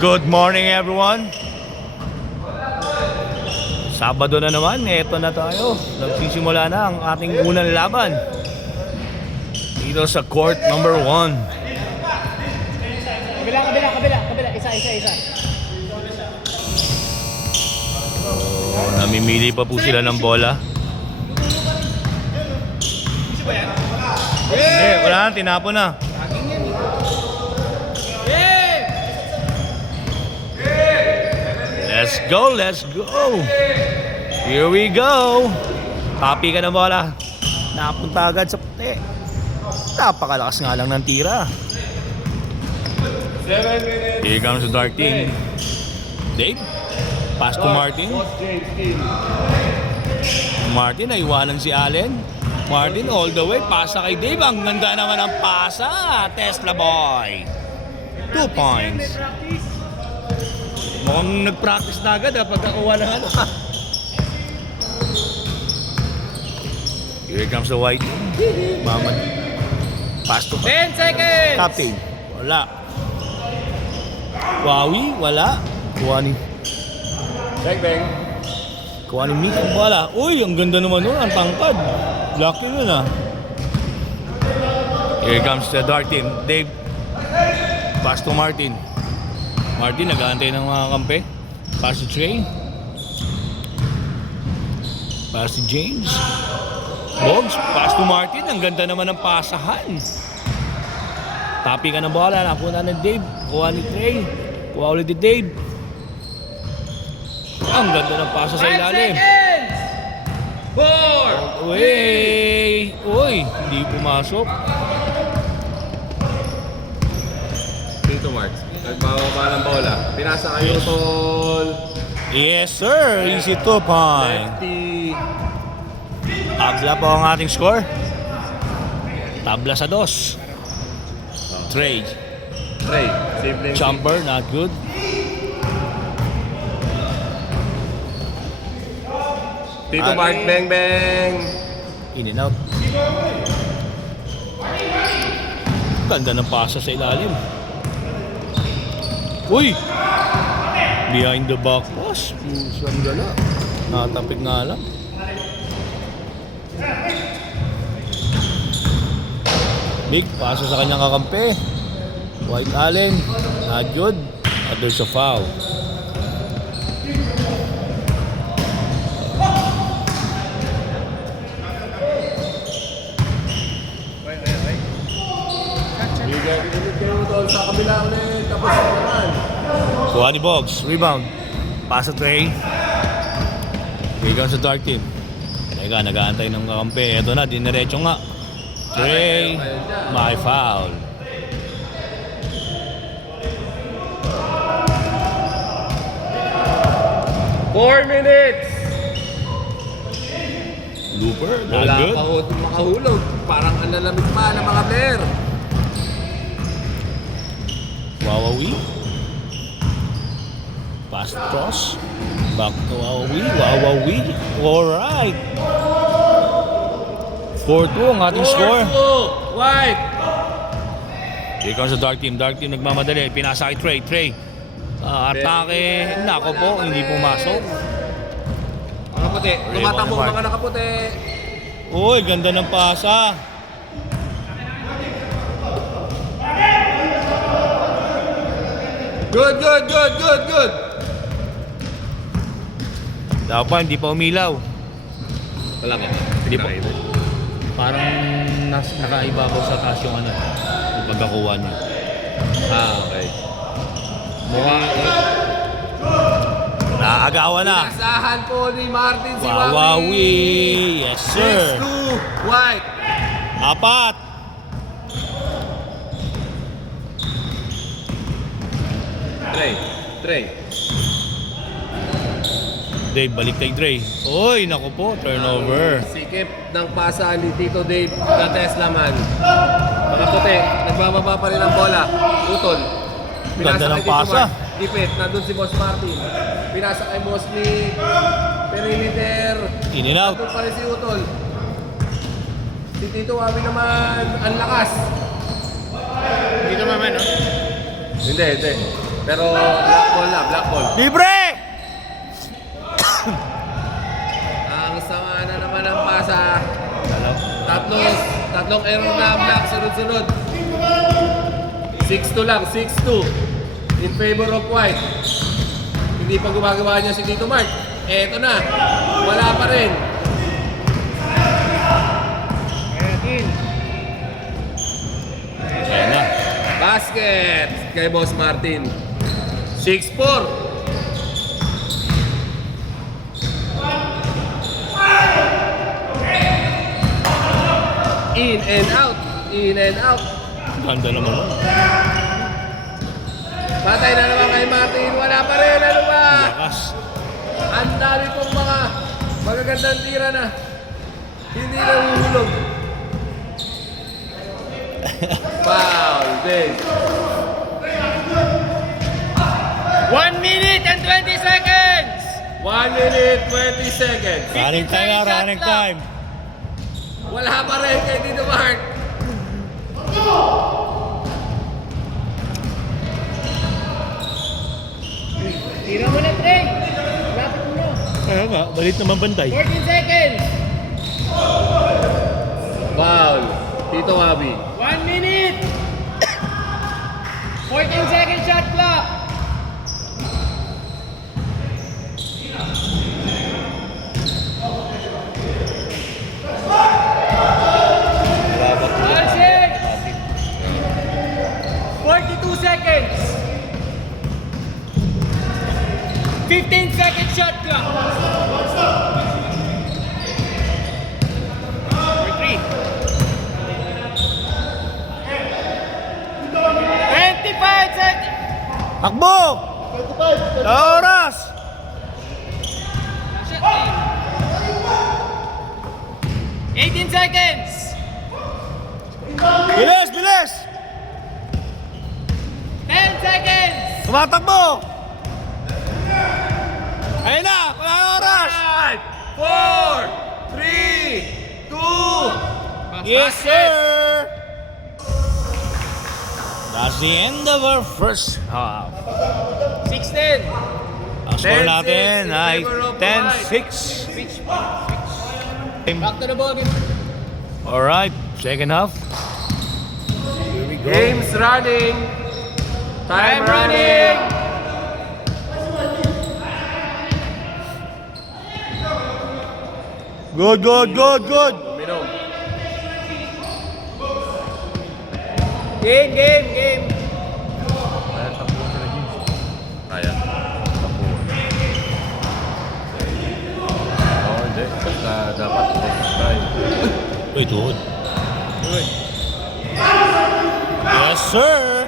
Good morning everyone. Sabado na naman, eto na tayo. Nagsisimula na ang ating unang laban dito sa court number 1. Kabila. Isa. Namimili pa po sila ng bola. Wala na, tinapo na. Let's go. Here we go. Copy ka ng bola. Napunta agad sa puti. Napakalakas nga lang ng tira. 7 minutes. Here comes the dark team. Dave, pass to Martin. Martin, naiwanan si Allen. Martin all the way, pasa kay Dave. Ang ganda naman ang pasa. Tesla boy. 2 points. Mukhang nag-practice na agad pagkakuha ng ano. Here comes the white. Maman. Pass to 10 seconds! Captain. Wala. Wawi, wala. Kuha ni Bang. Mick ang bola. Uy, ang ganda naman nun. Ang tangkad. Lucky nun ah. Here comes the dark team. Dave. Pass to Martin. Martin, nag-aantay ng mga kampe. Pass to Trey. Pass to James. Bogs, pass to Martin. Ang ganda naman ng pasahan. Tapi ka ng bola. Nakuha ng Dave. Kuha ni Trey. Kuha ulit ni Dave. Ang ganda ng pasa sa 5 ilalim. seconds! 4! Uy, hindi pumasok. Dito, Marks. Nagbababa ng bola. Pinasa kayo, tol. Yes, sir. Easy 2 point. Lefty. Tabla po ang ating score. Tabla sa 2. Trey. Sibling. Jumper, not good. Tito Bart, bang. In and out. Ganda ng pasa sa ilalim. Uy! Behind the back pass. Ang gala. Nakatapik nga lang. Big pasa sa kanyang kakampi. White Allen. Not good. At there's a foul. Ulit kayo, tol. Sa kabila ulit. Tapos naman. Kuha ni Boggs. Rebound. Pass to Trey. Here comes the dark team. Teka, nag-aantay ng kakampi. Ito na, diniretso nga. Trey. My foul. Four minutes. Looper. Not Wala good. pa ho makahulog. Parang ang lalamig pa ng mga player. Wawawi. Pass cross. Back to Wawawi. Alright. 4-2 ang ating score. White. Here comes the dark team. Dark team nagmamadali. Pinasa kay Trey. Atake. Nako po. Hindi pumasok. Nakaputi. Tumatakbo Mark. mga nakaputi. Uy, ganda ng pasa. Good. Dapat hindi pa umilaw. Wala ka. Hindi pa. Parang nakaibabaw sa taas yung ano. Yung pagkakuha niya. Okay. Naagawan na. Pinasahan po ni Martin si Wawawi. Yes, sir. 6-2. White. 4. Trey. Dave, balik kay Dre. Uy, naku po, turnover. Sikip ng pasa ni Tito Dave na Tesla man. Mga puti, nagbababa pa rin ang bola. Utol. Ganda ng pasa. Dipit, nandun si Boss Martin. Pinasa kay Boss Nick. Perimeter. In and out. Nandun pa rin si Utol. Si Tito Wabi naman, ang lakas. Dito naman, no? Hindi. Pero black ball na, black ball. Libre! Ang sama na naman ang pasa. Tatlong error na black, sunod-sunod. 6-2 lang, 6-2. In favor of white. Hindi pa gumagawa niya si Tito Mark. Eto na, wala pa rin. Ayan na. Basket kay Boss Martin. 6-4. In and out. In and out. Ganda naman nun. Patay na naman kay Martin. Wala pa rin. Ano ba? Lakas. Ang dami pong mga magagandang tira na hindi nahuhulog. Foul. Big. 1 minute and 20 seconds! 1 minute, 20 seconds. Running time nga, running time. Wala pa rin kay Tito Mark. Tira mo na, Trey! Lapit mo. Kaya nga, balit naman bantay. 14 seconds! Foul. Tito Wabi. 1 minute! 14 second shot clock! Alsik! 42 seconds! 15 second shot clock! For 3. 25 seconds! Takbo! Sa oras! 18 seconds! Bilis! Bilis! 10 seconds! Tumatakbo! Ayun na! Wala na oras! 4, 3, 2. Yes, sir! That's the end of our first half. 16! Ang score 10-6 natin in ay favor of 10-6. Switch. Back to the ball game. Alright, second half. Here we go. Game's running. Time I'm running. running! Good, good, good, good. Minom. Game! Kaya. Oo, hindi. Basta dapat tayo. Wait, good. Yes, sir.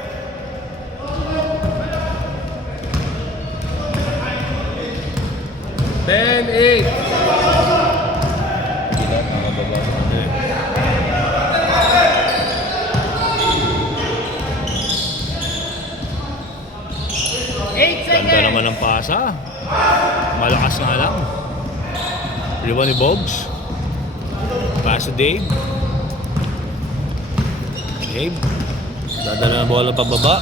Ten, 8. Ganda naman ang pasa. Malakas nga lang. Riwa ni Bogs. Pass to Dave. Dave. Dadala na bola pababa.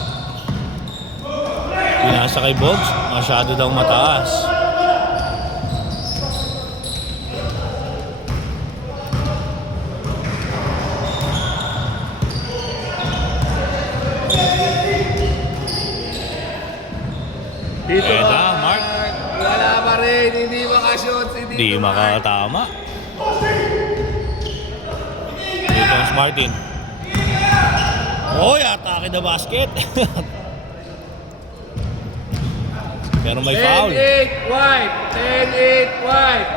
Pinasa kay Bogs. Masyado daw mataas. Dito Eda, Mark. Wala pa rin. Hindi makashoot si Dito Di makatama. Dito ang Martin. Oh, atake the basket. Pero may foul. 10-8 white. 10-8 white.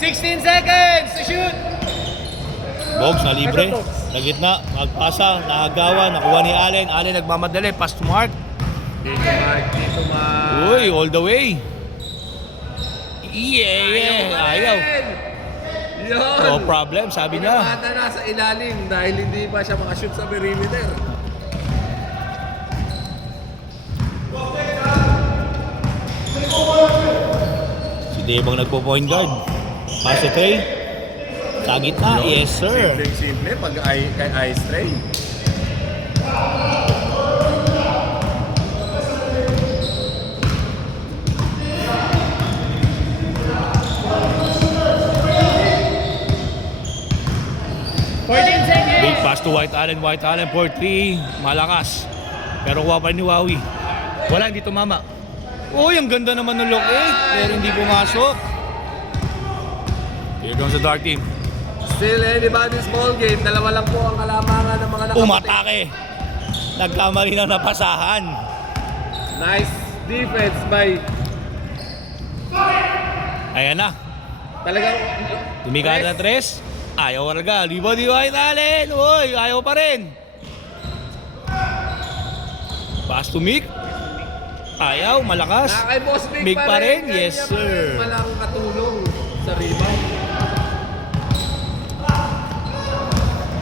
16 seconds to shoot! Bogs na libre. Sa gitna, magpasa, nakagawa, nakuha ni Allen. Allen nagmamadali, pass to Mark. Dito Mark. Dito Mark. Uy, all the way. Yeah. Ayaw. Yun. No problem, sabi niya. Pinamata na sa ilalim dahil hindi pa siya makashoot sa perimeter. Si Dave ang nagpo-point guard. Pass to Trey. Sa gitna, yes sir. Simple pag kay Ice Tray. Big pass to White Allen for 3. Malakas. Pero kuha pa rin ni Wawi. Wala, hindi tumama. Uy, ang ganda naman ng look 8. Pero hindi pumasok. Here comes the dark team. Still anybody's ball game. Dalawa lang po ang kalamangan ng mga nakaputi. Umatake. Nagkamali na napasahan. Nice defense by Ayan na. talagang Tumikad na 3. Ayaw talaga. Libo di White Allen. Uy, ayaw pa rin. Pass to Mick. Ayaw, malakas. kay Boss Big, Big pa rin. Kanya Yes, sir. Walang katulong sa rebound.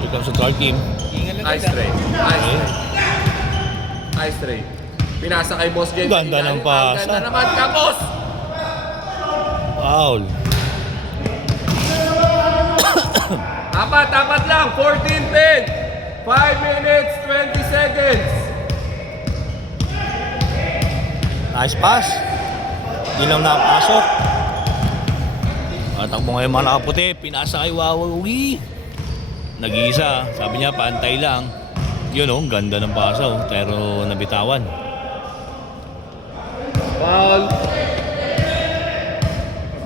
Here comes the dark team. Ice Tray. Ice Tray. Pinasa kay Boss James. Ganda ng pasa. Ganda naman ka, Boss! Foul. Tapat lang. 14-10. 5 minutes, 20 seconds. Nice pass. Hindi lang nakapasok. Takbo ngayon mga nakaputi. Pinasa kay Wawi. Nag-iisa. Sabi niya, paantay lang. Yun oh, ganda ng pasa oh. Pero nabitawan. Foul.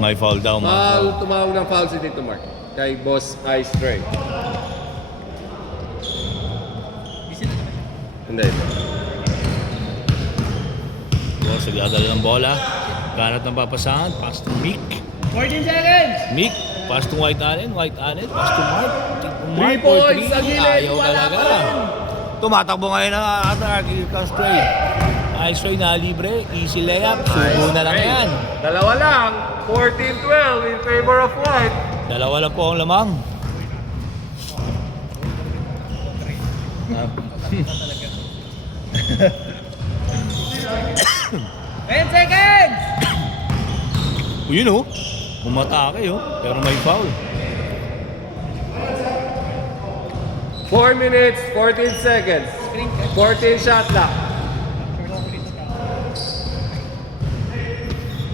May foul daw. Foul. Tumawag ng foul si Tito Mark. Kay Boss Ice Tray. Hindi. Boss, nagdadala ng bola. Ganat ng papasahan. Pass to Mick. 14 seconds! Mick. Pass to White Allen. Pass to Mark. 3 points sa gilid. Ayaw Wala talaga. pa rin. Tumatakbo ngayon ang attack. Here comes Trey. Ice Tray na libre. Easy layup. Subo na lang yan. Dalawa lang. 14-12 in favor of White. Dalawa lang po ang lamang. Ten seconds! Yun oh. Umatake oh. Pero may foul. 4 minutes, 14 seconds. 14 shot clock.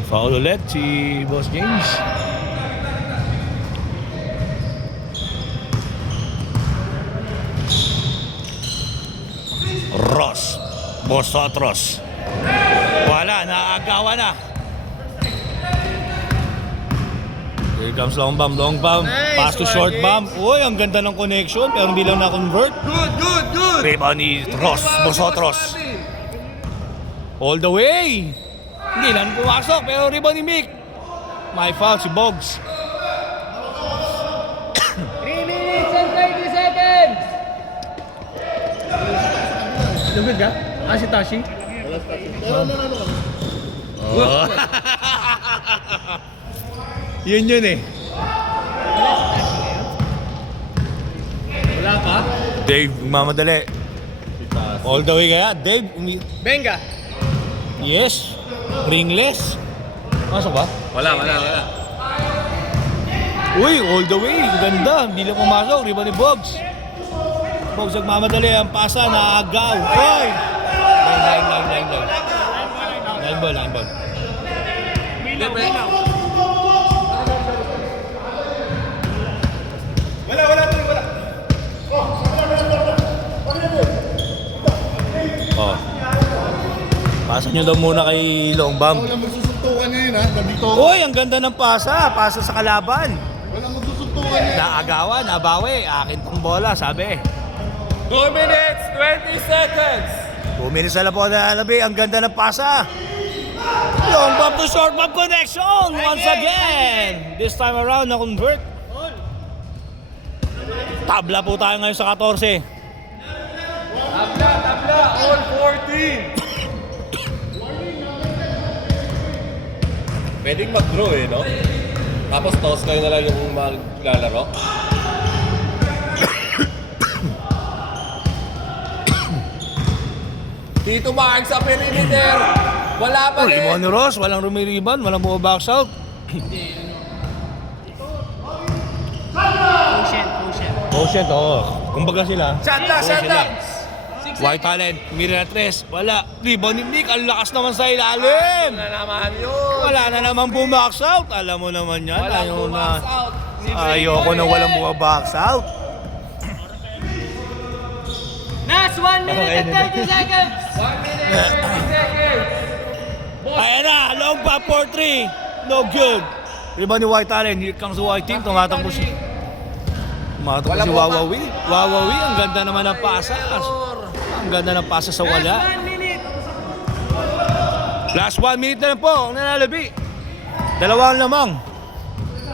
Foul ulit si Boss James. Ross. Bosotros. Wala, naagawan na. Here comes long bomb. Nice, Pass to short Marquez. bomb. Uy, ang ganda ng connection pero hindi lang na-convert. Good. Rebound ni Ross. Bosotros. All the way. Hindi lang pumasok pero rebound ni Mick. May foul si Boggs. 3 minutes and 30 seconds! Lugod ka? Si Tashi? Oh. Yun eh. Wala pa? Dave, mamadali. All the way kaya. Dave, Benga! yes. Ringless. Masok ba? Wala. Uy, all the way. Ganda. Hindi lang pumasok. Rebound ni Boggs. Boggs nagmamadali. Ang pasa na agaw. Hoy! Line ball. Oh. Pasa nyo daw muna kay Long Bomb. Walang magsusuntukan ngayon ha, nandito. Uy, ang ganda ng pasa. Pasa sa kalaban. Walang magsusuntukan ngayon. Naagawan, nabawi. Akin tong bola, sabi. 2 minutes, 20 seconds. 2 minutes na lang po na labi. Ang ganda ng pasa. Long bomb to short bomb connection once again. This time around na-convert. Tabla po tayo ngayon sa 14. Tabla, all 14. Pwedeng mag-draw no? Tapos toss kayo na lang yung maglalaro. Tito Mark sa perimeter. Wala pa rin. Limon ni Ross, walang rumiriban, walang bumabox out. Quotient, oo. Kumbaga sila. Shot na, shot na! White talent, mira na tres. Wala. Rebound ni Nick, ang lakas naman sa ilalim. Na naman yun! Wala na naman bumax out. Alam mo naman yan. Walang Ayaw bumax na. out. Ayoko na walang bumabox out. Last 1 minute and 30 seconds. 1 minute, 30 seconds! Ayan na, long pa 4-3. No good. Rebound ni White talent. Here comes the White team. Tumatakbo si... Tumatakbo Wala si bumabox. Wawawi. Wawawi, ang ganda naman ng pasas. Ang ganda ng pasas sa wala. Last 1 minute. Last 1 minute na lang po ang nanalabi. Dalawang lamang.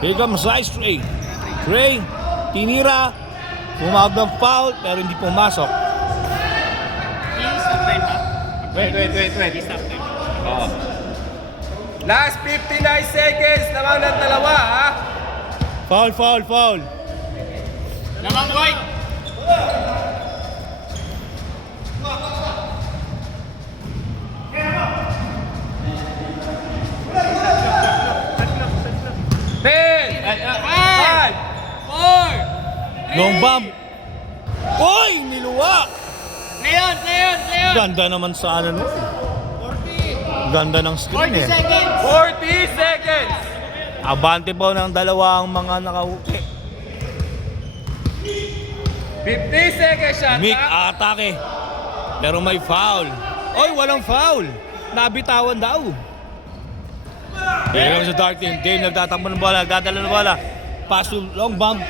Here comes Rice Trey. Trey, tinira. Pumawag ng foul pero hindi pumasok. Wait. Oh. Last 59 seconds lamang ng dalawa, ha? Foul. Lamang White. Five, 4. Long bomb. Uy, niluwa. Leon. Ganda naman sa ano no. Ganda ng screen 40 eh. seconds. 40 seconds! Abante po ng dalawang mga nakahuki. 50 seconds shot, Mick ha? atake. Pero may foul. Oy, walang foul. Nabitawan daw. Here comes the dark team. Dave nagtatakbo ng bola, nagdadala ng bola. Pass to long bomb,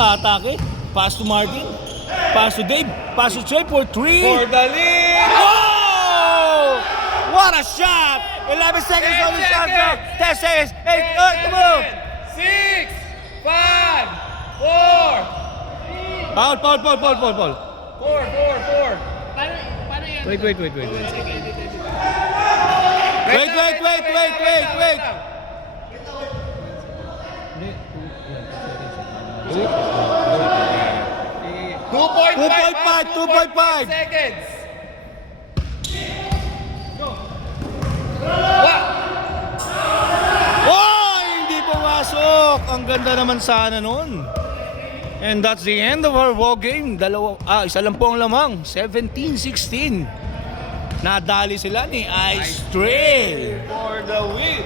atake. Pass to Martin. Pass to Dave. Pass to Trey for 3. For the lead! Oh! What a shot! 11 seconds on the shot clock. 10 seconds. 8, come on! 6, 5, 4, Foul. 4. Paano yan? Wait. Wait. 2.5. seconds. Oh! Hindi pumasok! Ang ganda naman sana nun. And that's the end of our ball game. Isa lang po ang lamang. 17-16. Nadali sila ni Ice Trail. For the win.